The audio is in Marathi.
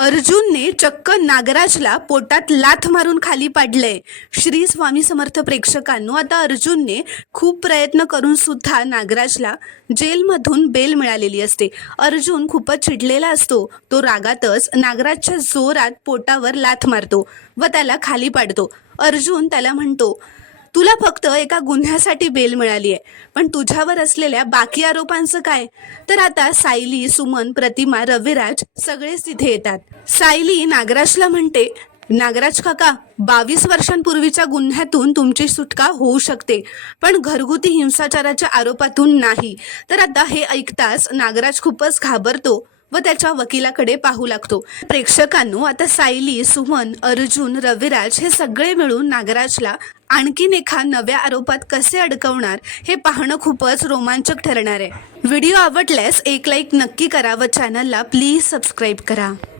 अर्जुनने चक्क नागराजला पोटात लाथ मारून खाली पाडलंय। श्री स्वामी समर्थ प्रेक्षकांनो, आता अर्जुनने खूप प्रयत्न करून सुद्धा नागराजला जेलमधून बेल मिळालेली असते। अर्जुन खूपच चिडलेला असतो। तो रागातच नागराजच्या जोरात पोटावर लाथ मारतो व त्याला खाली पाडतो। अर्जुन त्याला म्हणतो, तुला फक्त एका गुन्ह्यासाठी बेल मिळाली आहे, पण तुझ्यावर असलेल्या बाकी आरोपांचं काय? तर आता सायली, सुमन, प्रतिमा, रविराज सगळेच तिथे येतात। सायली नागराजला म्हणते, नागराज काका, 22 वर्षांपूर्वीच्या गुन्ह्यातून तुमची सुटका होऊ शकते, पण घरगुती हिंसाचाराच्या आरोपातून नाही। तर आता हे ऐकताच नागराज खूपच घाबरतो व त्याच्या वकिलाकडे पाहू लागतो। प्रेक्षकांनो, आता सायली, सुमन, अर्जुन, रविराज हे सगळे मिळून नागराजला आणखीन एका नव्या आरोपात कसे अडकवणार हे पाहणं खूपच रोमांचक ठरणार आहे। व्हिडिओ आवडल्यास एक लाईक नक्की करा व चॅनलला प्लीज सबस्क्राईब करा।